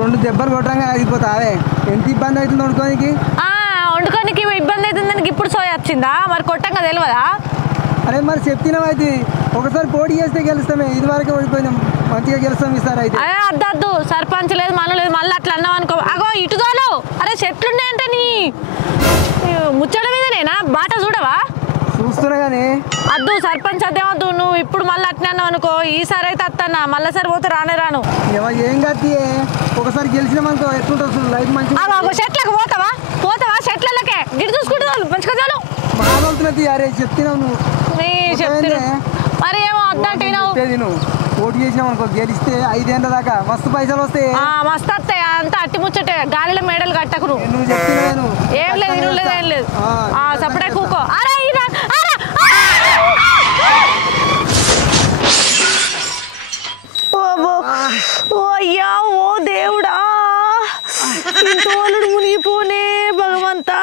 రెండు దెబ్బలు కొట్టంగా ఆగిపోతావే ఎంత ఇబ్బంది అవుతుంది వండుకోనికి వండుకోనికి ఇబ్బంది అవుతుందని ఇప్పుడు సోయ వచ్చిందా మరి కొట్టంగా తెలియదా అరే మరి చెప్తున్నామైతే ఒకసారి పోటీ చేస్తే గెలుస్తామే ఇది వరకు ఓడిపోయినాం మంచిగా గెలుస్తాం ఈసారి అయితే అదే అద్దద్దు సర్పంచ్ లేదు మనం లేదు మళ్ళీ అట్లా అన్నావు అనుకో అగో ఇటుదోలు అరే చెట్లున్నాయంటే నీ ముచ్చట మీదనేనా బాట చూడవా చూస్తున్నా కానీ అద్దు సర్పంచ్ అదేమద్దు నువ్వు ఇప్పుడు మళ్ళీ అట్నే అన్నావు అనుకో ఈసారి అయితే అత్తన్నా మళ్ళీ సరి పోతే రానే రాను ఏం కాదు ఒకసారి గెలిచినామనుకో ఎట్లుంటుంది లైఫ్ మంచిగా చెట్లకు పోతావా చెట్లకే గిడి చూసుకుంటున్నాను మంచిగా చాలు బాగా అవుతున్నది అరే చెప్తున్నావు నువ్వు మరి ఏమో అద్దంటే నువ్వు పోటీ చేసినావు అనుకో గెలిస్తే 5 ఏళ్ళ దాకా మస్తు పైసలు వస్తాయి మస్తు వస్తాయి అంతా అట్టి ముచ్చటే గాలిలో మేడలు కట్టకు నువ్వు చెప్తున్నాను ఏం లేదు ఇరు లేదు ఏం లేదు సపడే కూకో అరే ఓ అయ్యా ఓ దేవుడా తోలుడు మునిగిపోనే భగవంతా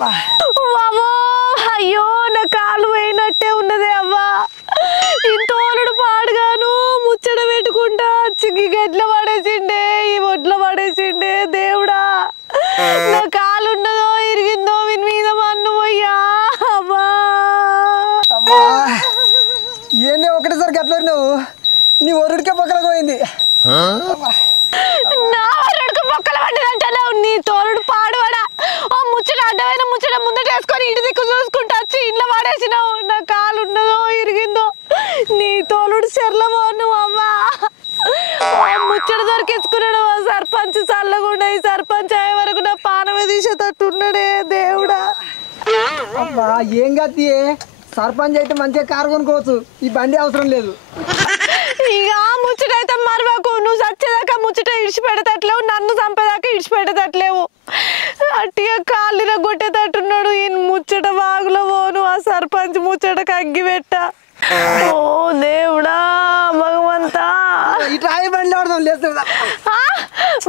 బాబో అయ్యో నా కాలు పోయినట్టే ఉన్నదే అవ్వా ఇంతోలుడు పాడుగాను ముచ్చట పెట్టుకుంటా చిగ్గి గడ్ల పడేసిండే ఈ ఒడ్ల పడేసిండే దేవుడా నా కాలు ఉన్నదో ఇరిగిందో విని మీద మన్ను పోయ్యా అమ్మా ఏంది ఒకటేసారి గట్ల నువ్వు నీ ఒరుడికే పక్కలకు పోయింది నా ఒరుడికి పక్కల పడ్డదంటే నీ తోలుడు పాడువాడా ఓ ముచ్చట అడ్డమైన ముచ్చట ముందట వేసుకొని ఇటు దిక్కు చూసుకుంటా వచ్చి ఇంట్లో పడేసినావు నా కాలు ఉన్నదో ఇరిగిందో నీ తోలుడు చెర్లమో నువ్వు అమ్మా ముచ్చట దొరికేసుకున్నాడు సర్పంచ్ చల్లకుండా ఈ సర్పంచ్ అయ్యే వరకు నా పానమే తీసేటట్టున్నాడే దేవుడా అబ్బా ఏం కాదు సర్పంచ్ అయితే మంచిగా కారు కొనుక్కోవచ్చు ఈ బండి అవసరం లేదు ఇక ముచ్చట అయితే మరవకు నువ్వు చచ్చేదాకా ముచ్చట ఇడిచిపెడతట్లేవు నన్ను చంపేదాకా ఇడిచిపెడతట్లేవు అట్టిగా కాళ్ళు కొట్టేటట్టున్నాడు ఈ ముచ్చట బాగులో పోను ఆ సర్పంచ్ ముచ్చట కగ్గి పెట్ట ఓ దేవుడా భగవంతా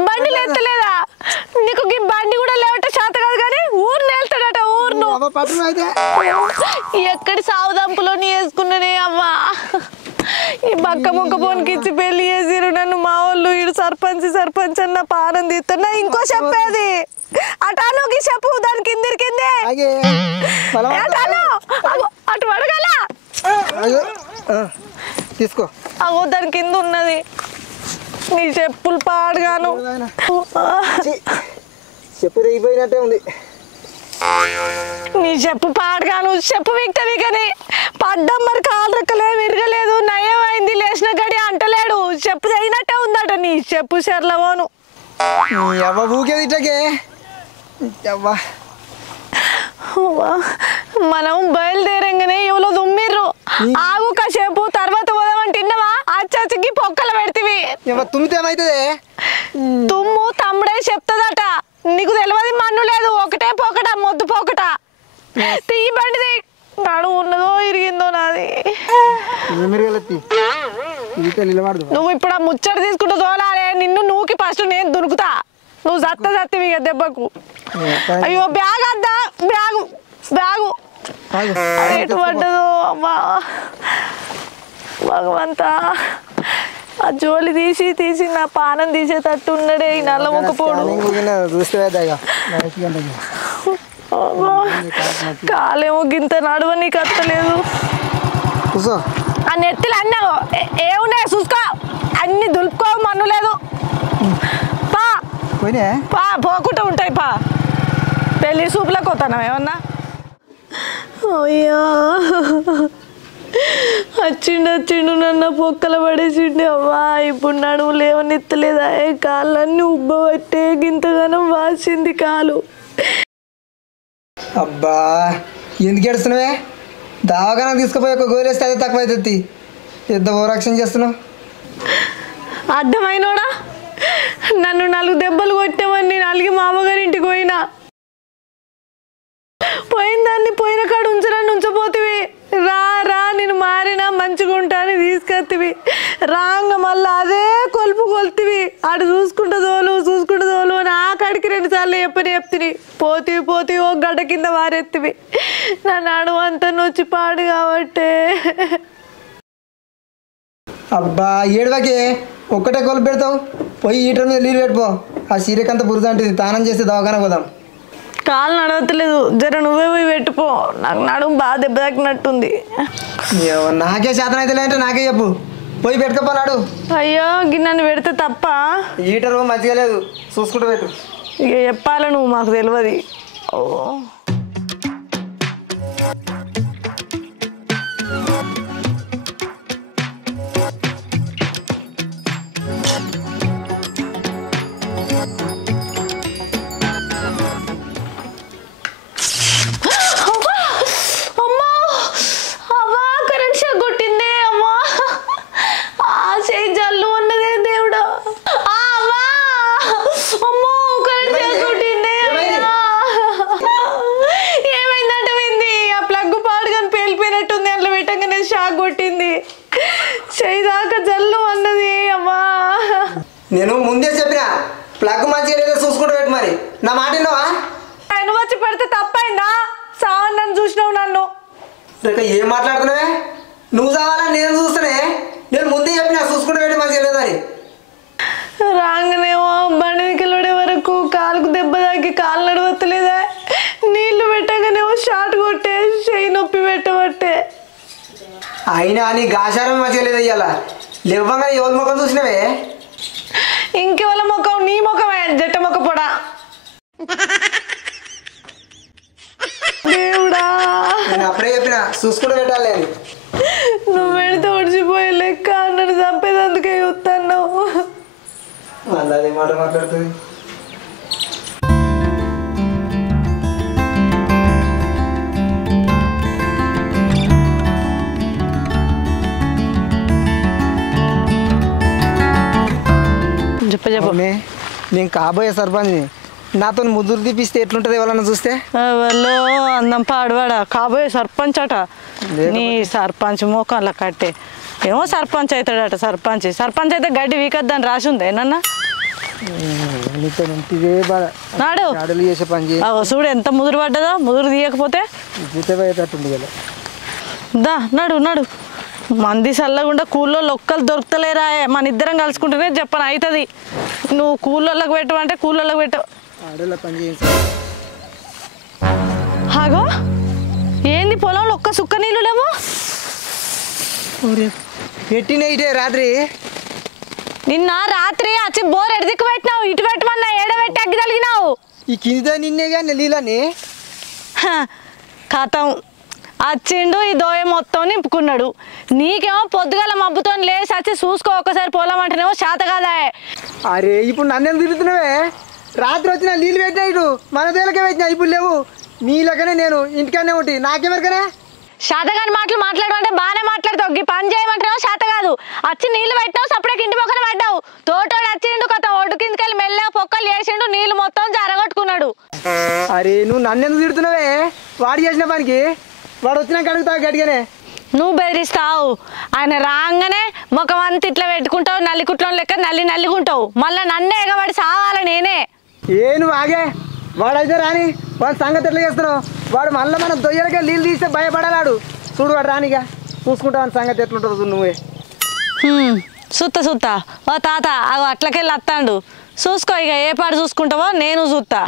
బండి లేస్తలేదా నీకు బండి కూడా లేవట శాత కాదు కానీ ఊరు నేల్తాడట ఊరును ఎక్కడి సావుదంపులో నీ వేసుకున్నానే అవ్వా ఈ బక్క మొక్క పోనికి ఇచ్చి పెళ్లి చేసిరు నన్ను మా వాళ్ళు ఇడు సర్పంచ్ అన్న పానం తీస్తున్నా ఇంకో చెప్పేది అటాలోకి చెప్పు దాని కిందిరికిందే అటు అడగల తీసుకో అగో దాని కింద ఉన్నది నీ చెప్పులు పాడుగాను చెప్పు తెగిపోయినట్టే ఉంది నీ చెప్పు పాడుగాను చెప్పు విక్తవి కానీ పడ్డం మరి కాలు రెక్కలే విరగలేదు నయం అయింది లేచిన గడి అంటలేడు చెప్పు తెగినట్టే ఉందట నీ చెప్పు చెర్లవోను ఊకేది ఇట్లకే మనం బయలుదేరంగానే ఎవరో దుమ్మిర్రు ఆగు కాసేపు తర్వాత పోదామని తిన్నవా అచ్చకి పొక్కలు పెడితివి తుమ్మితేమైతుంది తుమ్ము తమ్ముడే చెప్తుందట నీకు తెలియదు మన్ను లేదు ఒకటే పోకట మొద్దు పోకట తీయి బండిది నడు ఉన్నదో ఇరిగిందో నాది నువ్వు ఇప్పుడు ఆ ముచ్చట తీసుకుంటూ తోలాలే నిన్ను నూకి ఫస్ట్ నేను దునుకుతా నువ్వు సత్తివి ఇక దెబ్బకు అయ్యో బ్యాగ్ అద్దా బ్యాగు ఎటు పడ్డదు అమ్మా భగవంతా ఆ జోలి తీసి నా పానం తీసేటట్టు ఉన్నాడే ఈ నల్ల మొక్కపోడు కాలేమో గింత నడువ నీకు అత్తలేదు ఆ నెత్తిలు అన్నావు ఏమున్నాయి చూసుకో అన్ని దులుపుకో మన్ను లేదు పా పోకుండా ఉంటాయి పా పెళ్లి సూపులకు పోతాను ఏమన్నా అయ్యా వచ్చిండు నన్న పొక్కల పడేసిండు అవ్వా ఇప్పుడు నడుము లేవనెత్తలేదా కాళ్ళన్నీ ఉబ్బబట్టే గింతగానం వాసింది కాలు అబ్బా ఎందుకు ఏడుస్తున్నావే దావాగా తీసుకుపోయి ఒక గోలేస్తే అదే తక్కువ అవుతుంది ఎంత ఓరక్షణ చేస్తున్నావు అర్థమైనోడా నన్ను 4 దెబ్బలు కొట్టామని నేను అలిగి మామగారి ఇంటికి పోయిన దాన్ని పోయిన కాడ ఉంచపోతివి రా నేను మారినా మంచిగా ఉంటా అని తీసుకొత్తివి రాంగ మళ్ళీ అదే కొల్తివి ఆడు చూసుకుంటూ తోలు అని ఆ కాడికి 2 సార్లు చెప్తిని పోతివి ఓ గడ్డ కింద వారెత్తివి నా నడుము అంతా నొచ్చి పాడు కాబట్టే అబ్బా ఏడువాకే ఒక్కటే కొలుపు పెడతావు పోయి హీటర్ మీద నీళ్ళు పెట్టుకో ఆ సీరకంత బురద అంటుంది తానం చేస్తే దవాఖాన పోదాం కాలు నడవట్లేదు జర నువ్వే పోయి పెట్టుకో నాకు నడుము బాగా దెబ్బ తాకినట్టుంది నాకే శాతం అయితే లేదంటే నాకే చెప్పు పోయి పెట్టుకోపోనాడు అయ్యో గిన్నెని పెడితే తప్ప హీటర్ మంచిగా లేదు చూసుకుంటూ పెట్టు ఇక చెప్పాలి నువ్వు మాకు తెలియదు ఓ నేను ముందే చెప్పిన ప్లగ్ మంచిగా లేదో చూసుకుంటూ పెట్టు మరి నా మాట విన్నావా నువ్వు వచ్చి పెడితే తప్పైందా సావని నన్ను చూసినావు నన్ను రేక ఏం మాట్లాడుతున్నావే నువ్వు చావాలని నేను చూస్తానే నేను ముందే చెప్పిన చూసుకుంటూ పెట్టి మంచిగా లేదని రాగానేమో బండి దిగలడే వరకు కాలుకు దెబ్బ తాకి కాలు నడవత్తలేదా నీళ్లు పెట్టగానేమో షార్ట్ కొట్టే చెయ్యి నొప్పి పెట్టబట్టే అయినా నీ గాశారం మంచిగా లేదు అయ్యాల లేవ్వంగా ఎవరి ముఖం చూసినవే ఇంకెవల ముఖం నీ ముఖమే జట్ట ముఖ పొడ దేవుడా నేను అప్పుడే చెప్పిన చూసుకుంటూ పెట్టాలి నువ్వు పెడితే ఒడిచిపోయే లెక్క నన్ను చంపేదందుకే చూస్తాను మళ్ళీ అదే మాట మాట్లాడుతుంది చెప్పమే నేను కాబోయే సర్పంచ్ని నాతో ముద్దులు తీపిస్తే ఎట్లుంటుంది ఎవరన్నా చూస్తే వాళ్ళు అందం పాడవాడా కాబోయే సర్పంచ్ అట నీ సర్పంచ్ మోకాళ్ళ కట్టే ఏమో సర్పంచ్ అవుతాడట సర్పంచ్ అయితే గడ్డి వీకద్దని రాసి ఉంది ఏనన్నా నాడు చేసే పని చూడు ఎంత ముదురు పడ్డదో ముదురు తీయకపోతే జీతేటట్టుంది దా నడు మంది చల్లకుండా కూల్లో లొక్కలు దొరుకుతలేరా మన ఇద్దరం కలుసుకుంటేనే చెప్పను అవుతుంది నువ్వు కూలోళ్ళకి పెట్టమంటే కూలోళ్ళకి పెట్టవు హాగో ఏంది పొలంలో ఒక్క సుక్క నీళ్ళు లేవు పెట్టిన ఇటే రాత్రి నిన్న రాత్రి వచ్చి బోర్ ఎడదిక్కు పెట్టినావు ఇటు పెట్టమన్నా ఏడబెట్టి అగ్గి తలిగినావు ఈ కింద నిన్నే కానీ నీళ్ళని కథం వచ్చిండు ఈ దోయ మొత్తం నింపుకున్నాడు నీకేమో పొద్దుగాల మబ్బుతో లేసి వచ్చి చూసుకో ఒకసారి పొలం అంటేనేమో శాత కాదా అరే ఇప్పుడు నన్ను తిరుగుతున్నావే రాత్రి వచ్చిన నీళ్ళు పెట్టినా ఇటు మన తేలకే పెట్టినా ఇప్పుడు లేవు నీళ్ళకనే నేను ఇంటికనే ఉంటి నాకేమరికనే శాతగాని మాటలు మాట్లాడమంటే బాగానే మాట్లాడతావు ఈ పని చేయమంటావు శాత కాదు వచ్చి నీళ్ళు పెట్టినావు సపరేట్ ఇంటి మొక్కన పడ్డావు తోటోడు వచ్చిండు కథ ఒడ్డు కిందకెళ్ళి మెల్లగా పొక్కలు వేసిండు నీళ్ళు మొత్తం జరగొట్టుకున్నాడు అరే నువ్వు నన్నెందుకు తిడుతున్నావే వాడు చేసిన పనికి వాడు వచ్చినాక అడుగుతావు గడిగానే నువ్వు బెదిరిస్తావు ఆయన రాగానే ముఖం అంత ఇట్లా పెట్టుకుంటావు నల్లికుట్లో లెక్క నల్లిగుంటావు మళ్ళీ నన్నే ఎగబడి సావాల నేనే నువ్వు ఆగే వాడైతే రాని వాడి సంగతి ఎట్లా చేస్తున్నావు వాడు మళ్ళీ మనం దొయ్యలకే నీళ్ళు తీస్తే భయపడాలాడు చూడు వాడు రానిగా చూసుకుంటావు అని సంగతి ఎట్లుంటుంది నువ్వే సుత్తా ఓ తాత అవి అట్లకెళ్ళి వస్తాడు చూసుకో ఇక ఏ పాడు చూసుకుంటావో నేను చూస్తా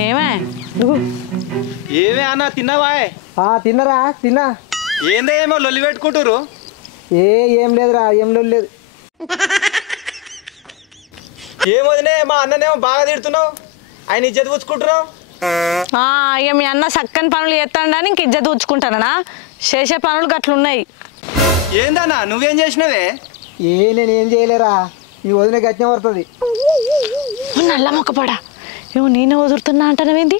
ఏమే అన్న తిన్నావా తిన్నరా తిన్నా ఏందో ఏమో లొల్లి పెట్టుకుంటారు ఏం లేదురా ఏం లేదు ఏమోదినే మా అన్ననేమో బాగా తిడుతున్నావు ఆయన ఇజ్జత్ పుచ్చుకుంటున్నావు ఇక మీ అన్న చక్కని పనులు చేస్తాడని ఇంక ఇజ్జత్ పుచ్చుకుంటానా చేసే పనులు గట్లున్నాయి ఏందన్నా నువ్వేం చేసినవే నేనేం చేయలేరా ఈ వదిన గట్టిన పడుతుంది నల్ల మొక్కపడా ఏమో నేనే వదురుతున్నా అంటానేంది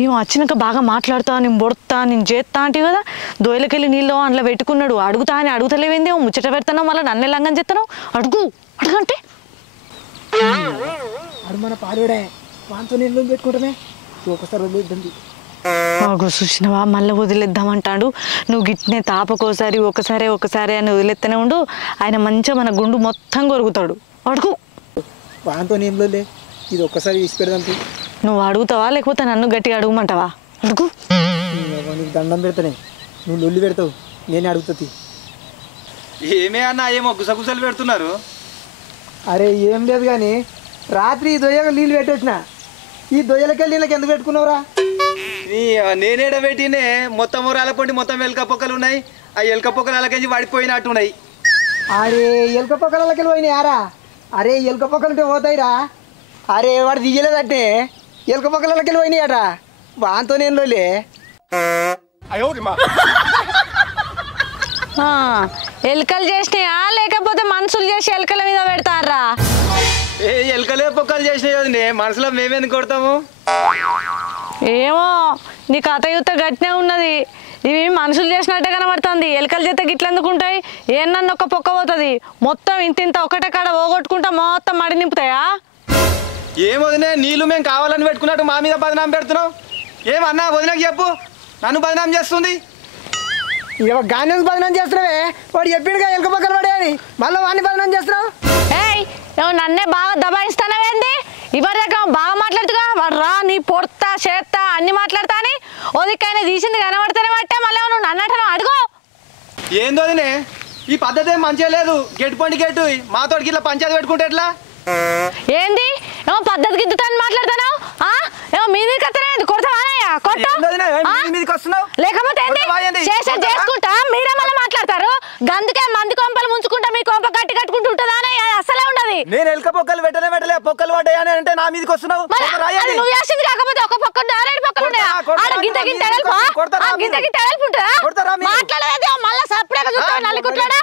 ఏమో వచ్చినాక బాగా మాట్లాడుతా నేను బొడతా నేను చేస్తా అంటే కదా దోయలకెళ్ళి నీళ్ళు అందులో పెట్టుకున్నాడు అడుగుతా అని అడుగుతలేవేంది ఏమో ముచ్చట పెడతావు మళ్ళీ నన్నే లంగం చేస్తాను అడుగంటే అడు మన పాడేడే వాంతో నీళ్ళు పెట్టుకుంటామే ఒకసారి వదిలేద్దండి చూసినవా మళ్ళీ వదిలేద్దామంటాడు నువ్వు గిట్నే తాపకోసారి ఒకసారి అని వదిలేస్తూనే ఉండు ఆయన మంచిగా మన గుండు మొత్తం కొరుకుతాడు అడుగు వాంతో నీళ్ళు ఇది ఒక్కసారి తీసి పెడదాం నువ్వు అడుగుతావా లేకపోతే నన్ను గట్టిగా అడుగుమంటావా అడుగు నీకు దండం పెడతానే నువ్వు లొల్లి పెడతావు నేనే అడుగుతుంది ఏమే అన్న ఏమో గుసగుసలు పెడుతున్నారు. అరే ఏం లేదు కానీ రాత్రి ఈ దొయ్యకు నీళ్ళు పెట్టేసిన. ఈ దొయ్యలకెళ్ళి నీళ్ళకి ఎందుకు పెట్టుకున్నావురా? నేనేడ పెట్టినే మొత్తం రాలపండి మొత్తం ఎలక పొక్కలు ఉన్నాయి. ఆ ఎలక పొక్కలు అలాకెంచి పడిపోయినట్టున్నాయి. అరే ఎలుక పొక్కలకి పోయినాయారా? అరే ఎలుక పొక్కలుంటే పోతాయిరా. అరే వాడు దిగలేదంటే ఎలుక పొక్కలకి పోయినాయట. వాంతో నేను లోలే. ఎలుకలు చేసినాయా లేకపోతే మనుషులు చేసి ఎలుకల మీద పెడతారా? ఏ ఎలకలే పొక్కలు చేసినాయి మనసులో మేమేందుకు కొడతాము? ఏమో నీ కథ యుద్ధ గట్టినే ఉన్నది. ఇవి మనుషులు చేసినట్టే కనబడుతుంది. ఎలుకల చేత గిట్ల ఎందుకుంటాయి? ఏమన్నా ఒక పొక్క పోతుంది మొత్తం ఇంత ఒకటే కాడ పోగొట్టుకుంటా మొత్తం మడి నింపుతాయా? ఏమొదినే నీళ్ళు మేము కావాలని పెట్టుకున్నట్టు మా మీద బదనాం పెడుతున్నావు. ఏమన్నా వదినకు చెప్పు, నన్ను బదనాం చేస్తుంది. ఇక గాంధీ బదనం చేస్తున్నావే. వాడు చెప్పిడుగా ఎలుక పొక్కలు పడేయని, మళ్ళీ వాడిని బదనం చేస్తున్నావు. ఏయ్ నన్నే బాగా దబాయిస్తానవేంది? ఇవరి దగ్గర బాగా మాట్లాడుతుగా. వాడు రా నీ పొడతా చేస్తా అన్ని మాట్లాడతా అని ఓదికైనా తీసింది కనబడితేనే పట్టే మళ్ళీ నువ్వు నన్నట్టు అడుగు. ఏందో వదినే ఈ పద్ధతి ఏం మంచిగా లేదు. గెట్టు పండి గెట్టు మాతోడికి ఇట్లా పంచాయతీ పెట్టుకుంటే ఎట్లా? ఏంది ఏమో పద్ధతి గిద్దుతాను మాట్లాడుతాను? ఏమో మీది కత్తనేది కొడతావానయ్యా? కొట్టు. లేకపోతే చేసేది చేసుకుంటా మీరే మళ్ళీ మాట్లాడతారు. గందుకే మంది కొంపలు ముంచుకుంటా మీ కొంప గట్టి కట్టుకుంటూ ఉంటుందా? అసలే ఉండదు. నేను ఎలుక పొక్కలు పెట్టలే పొక్కలు పడ్డాయని అంటే నా మీదకి వస్తున్నావు. నువ్వు చేసింది కాకపోతే ఒక పక్క రెండు పక్కలు ఉన్నాయా? గింత గింత మాట్లాడేది మళ్ళీ సపరేట్గా చూస్తావు నల్లి కుట్లాడా.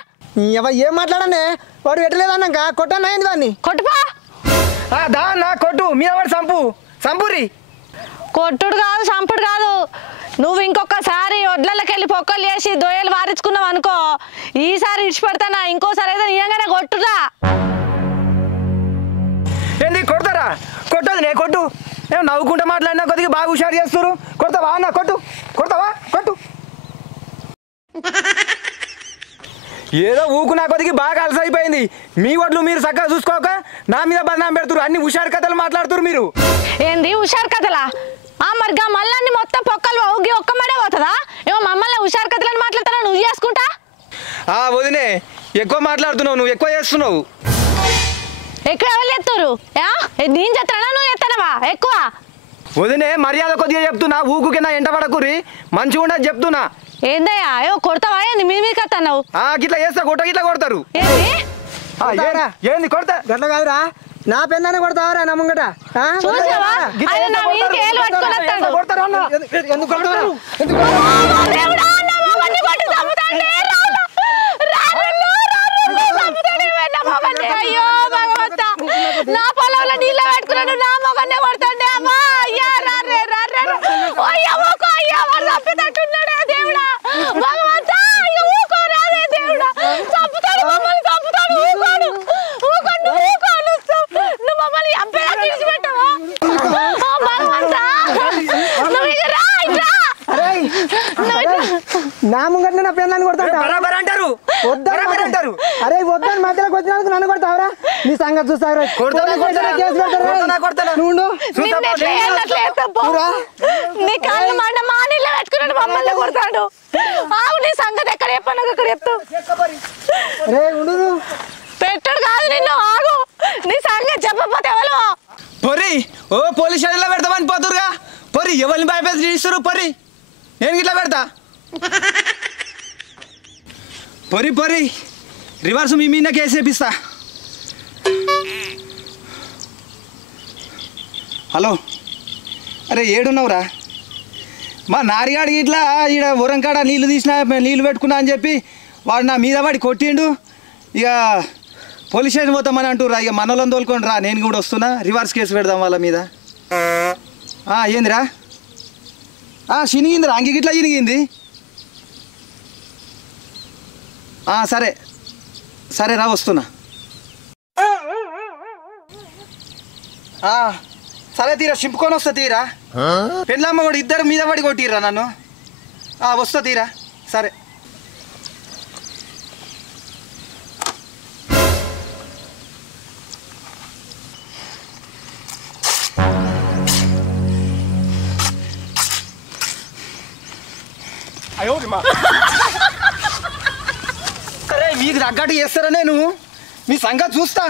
ఏం మాట్లాడనే? వాడు పెట్టలేదన్నాక కొట్టన్నా అయింది వాడిని. కొట్టుపా దా నా కొట్టు మీద వాడు సంపూరి. కొట్టుడు కాదు సంపుడు కాదు. నువ్వు ఇంకొకసారి ఒడ్లకి వెళ్ళి పొక్కలు చేసి దొయ్యలు వారించుకున్నావు అనుకో, ఈసారి ఇడిచిపెడతానా. ఇంకోసారి అయితే నిజంగానే కొట్టురా. ఏంది కొడతారా? కొట్టదు నే కొట్టు. ఏం నవ్వుకుంటూ మాట్లాడినా కొద్దిగా బాగా హుషారు చేస్తారు. కొడతావా అన్న? కొడతావా? కొట్టు. ఏదో ఊకు నా కొద్దిగా బాగా అలసైపోయింది. మీ ఒడ్లు మీరు చక్కగా చూసుకోక నా మీద బదనాం పెడుతురు. అన్ని హుషారు కథలు మాట్లాడుతురు మీరు. ఏంది హుషారు కథలా? మరిగా మళ్ళీ మొత్తం పొక్కలు ఊగి ఒక్క మడే పోతుందా? ఏమో మమ్మల్ని హుషారు కథలని మాట్లాడతారా? నువ్వు చేసుకుంటా వదినే ఎక్కువ మాట్లాడుతున్నావు, నువ్వు ఎక్కువ చేస్తున్నావు. ఎక్కువ ఎవరు చేస్తారు? నేను చెప్తానా నువ్వు చెప్తానవా? ఎక్కువ వదినే మర్యాద కొద్దిగా చెప్తున్నా. ఊకుకి నా ఎంట పడకురి, మంచిగా ఉండదు చెప్తున్నా. ఏందయ్యా ఏమో కొడతావా? ఏంది మీ మీద కత్తన్నావు? గిట్లా చేస్తా గిట్లా కొడతారు. ఏంది కొడతా? గట్ల కాదురా, నా పెన్నానే కొడతావరా నా ముంగట? అయ్యో భగవంతా, నా పొలంలో నీళ్ళ పెట్టుకున్నాడు నా మొగన్నే కొడతాండే. అమ్మా అయ్యా రారే చంపుతాట్టున్నాడే దేవుడా. భగవంతా ఊకో రాదే దేవుడా. చంపుతాడు మమ్మల్ని, చంపుతాడు. ఊకోడు నువ్వు మమ్మల్ని ఎంపేలా విడిచిపెట్టవా? భగవంతా నువ్వు ఇక రా. నా ముంగట నా పెన్నాన్ని కొడతాడు. అరే వద్దని మధ్యలోకి వచ్చినందుకు నన్ను కొడతావరా? నీ సంగతి చూస్తారా? నీ కాళ్ళు మాట మా నీళ్ళ పెట్టుకున్నాడు మమ్మల్ని కొడతాడు. ఆవు నీ సంగతి ఎక్కడ చెప్పాను అక్కడ చెప్తావు. పెట్టాడు కాదు నిన్ను. ఆగు నీ సంగతి చెప్పకపోతే ఎవరు పొరి పోలీస్ స్టేషన్లో పెడతామని పోతురుగా. పొరి ఎవరిని భయపెట్టి తీస్తారు? పొరి నేను ఇట్లా పెడతా. పొరి రివర్స్ మీ మీద కేసు వేపిస్తా. హలో, అరే ఏడున్నావురా? మా నారిగాడికి ఇట్లా ఈడ ఉరంకాడ నీళ్ళు తీసినా నీళ్ళు పెట్టుకున్నా అని చెప్పి వాడు నా మీద పడి కొట్టిండు. ఇక పోలీస్ స్టేషన్ పోతామని అంటురా. ఇక మనోళ్ళని తోలుకొని రా, నేను కూడా వస్తున్నా. రివర్స్ కేసు పెడదాం వాళ్ళ మీద. ఏందిరా? చినిగిందిరా, అంగి గిట్లా చినిగింది. సరే రా, వస్తున్నా. సరే తీరా, చింపుకొని వస్తా తీరా. పెళ్ళమ్మ కూడా ఇద్దరు మీద పడి కొట్టిర్రా నన్ను. వస్తా తీరా. సరే మీకు తగ్గట్టు చేస్తారా నేను మీ సంగతి చూస్తా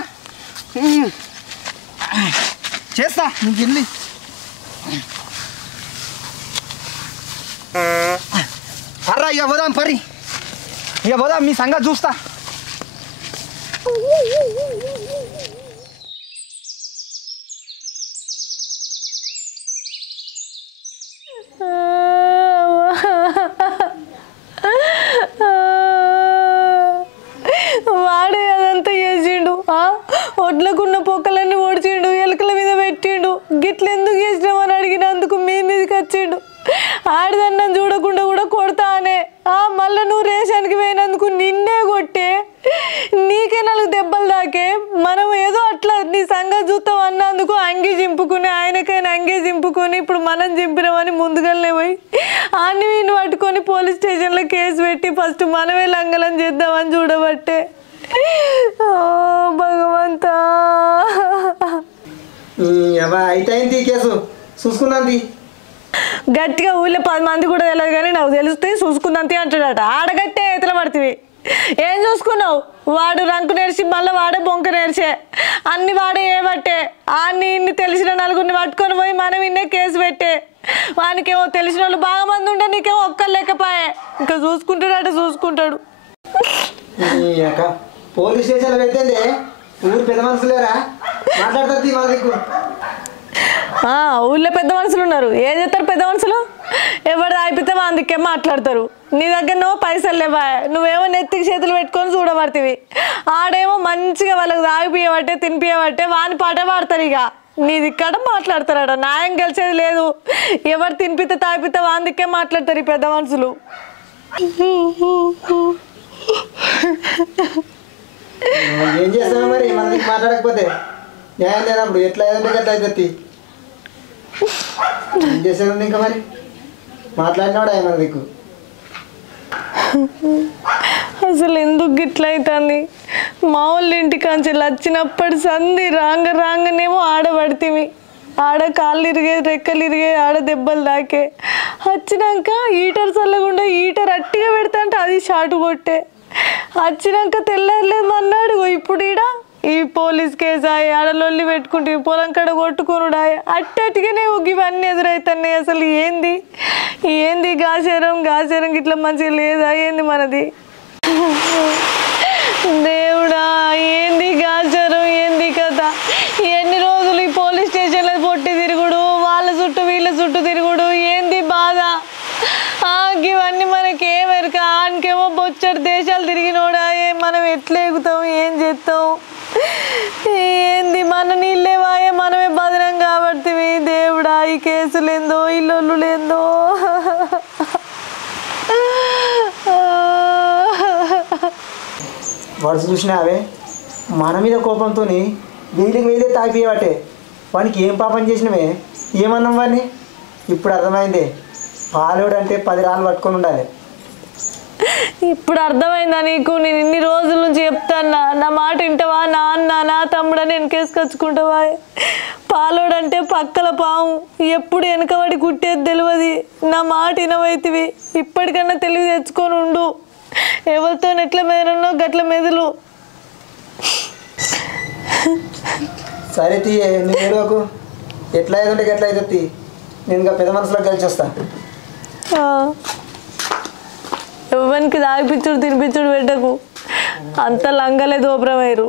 చేస్తా నీకు వెళ్ళి పర్రా ఇక పోదాం పర్రి ఇక పోదాం మీ సంగతి చూస్తా వాడే అదంతా చేసిండు ఒడ్లకున్న పొక్కలన్నీ ఓడిచిండు ఎలకల మీద పెట్టిండు గిట్ల ఎందుకు చేసినామని అడిగినందుకు మీదకి వచ్చిండు ఆడిదన్నం చూడకుండా కూడా కొడతానే మళ్ళీ నువ్వు రేషన్కి పోయినందుకు నిన్నే కొట్టే నీకే 4 దెబ్బలు దాకే మనం ఏదో అట్లా నీ సంగతి చూస్తాం అన్నందుకు అంగి చింపుకుని ఆయనకైనా అంగే చింపుకొని ఇప్పుడు మనం చింపినామని ముందుగానే పోయి అన్ని వీళ్ళు పట్టుకొని పోలీస్ స్టేషన్లో కేసు పెట్టి ఫస్ట్ మనమే లంగలం చేద్దామని చూడబట్టే భగవంతా అయితే కేసు చూసుకున్నాంది గట్టిగా ఊళ్ళో 10 మంది కూడా తెలియదు కానీ నాకు తెలిస్తే చూసుకుందంతే అంటాడట ఆడగట్టే ఎతల పడుతుంది ఏం చూసుకున్నావు వాడు రంకు నేర్చి మళ్ళీ వాడే బొంక నేర్చే అన్ని వాడే ఏబట్టే అన్ని ఇన్ని తెలిసిన 4గురిని పట్టుకొని పోయి మనం ఇన్నే కేసు పెట్టే వానికేమో తెలిసిన వాళ్ళు బాగా మంది ఉంటే నీకేమో ఒక్కరు లేకపోయే ఇంకా చూసుకుంటాడట చూసుకుంటాడు పోలీస్ స్టేషన్లో పెట్టింది ఊరు పెద్ద మనుషులేరా మాట్లాడతారు మా దిక్కు ఊళ్ళో పెద్ద మనుషులు ఉన్నారు ఏం చేస్తారు పెద్ద మనుషులు ఎవరు ఆగిపోతే అందుకే మాట్లాడతారు నీ దగ్గర నువ్వు పైసలు లేవా నువ్వేమో నెత్తికి చేతులు పెట్టుకొని చూడబడుతుంది ఆడేమో మంచిగా వాళ్ళకి తాగిపియబట్టే తినిపియబట్టే వాని పాట పాడతారు ఇక నీది ఇక్కడ మాట్లాడతారట న్యాయం గెలిచేది లేదు ఎవరు తినిపితే తాగిపితే వాందికే మాట్లాడతారు ఈ పెద్ద మనుషులు ఏం చేస్తావు మరి మన మాట్లాడకపోతే న్యాయం లేనప్పుడు ఎట్లా ఏదంటే ఎట్లా అవుతుంది ఏం చేసేది ఇంకా మరి మాట్లాడినాడా మన దిక్కు అసలు ఎందుకు గిట్ల అవుతుంది మా వాళ్ళ ఇంటికాంచి వచ్చినప్పటి సంధి రాంగనేమో ఆడబడితివి ఆడ కాళ్ళు ఇరిగే రెక్కలు ఇరిగే ఆడ దెబ్బలు దాకే వచ్చినాక హీటర్ చల్లకుండా హీటర్ అట్టిగా పెడతా అంటే అది షాటు కొట్టే వచ్చినాక తెల్లారలేదు అన్నాడు ఇప్పుడు ఈడ ఈ పోలీస్ కేసు ఆడలొల్లి పెట్టుకుంటే పొలం కాడ కొట్టుకునుడా అట్టటిగానే ఇవన్నీ ఎదురవుతున్నాయి అసలు ఏంది గాసేరం ఇట్లా మంచిగా లేదా ఏంది మనది దేవుడా ఏంది గాసేరం ఏంది కథ ఎన్ని రోజులు ఈ పోలీస్ స్టేషన్లో పొట్టి తిరుగుడు వాళ్ళ చుట్టూ వీళ్ళ చుట్టూ తిరుగుడు ఏంది బాధ ఇవన్నీ మనకి ఏమెరక ఆనికేమో బొచ్చడు దేశాలు తిరిగినోడా మనం ఎట్లా ఎగుతాం ఏం చేస్తాం ఏంది మన నీళ్ళేవాయే మనమే బదనం కాబట్టి దేవుడా ఈ కేసులేందో ఇల్లు లేందో వరుస చూసినావే మన మీద కోపంతో వీళ్ళకి మీదే తాగిపోయేవాటే వానికి ఏం పాపం చేసినవే ఏమన్నాం వాడిని ఇప్పుడు అర్థమైందే పాలోడు అంటే 10 రాళ్ళు పట్టుకొని ఉండాలి ఇప్పుడు అర్థమైందా నీకు నేను ఇన్ని రోజుల నుంచి చెప్తాన్నా నా మాట వింటావా నా అన్న నా తమ్ముడని వెనకేసుకొచ్చుకుంటావా పాలోడంటే పక్కల పాము ఎప్పుడు వెనకబడి కుట్టేది తెలియదు నా మాట వినవైతివి ఇప్పటికన్నా తెలివి తెచ్చుకొని ఉండు ఎవరితో ఎట్లా మెదలున్నో గట్ల మెదలు సరే తీయే నువ్వు ఏడవకు ఎట్లా అయ్యేదంటే ఎట్లా అవుతుంది నేను ఇంకా పెద్ద మనసులోకి కలిసి వస్తా ఎవరికి తాగిపించుడు తినిపించుడు పెట్టకు అంత లంగలే దోపరమయ్యారు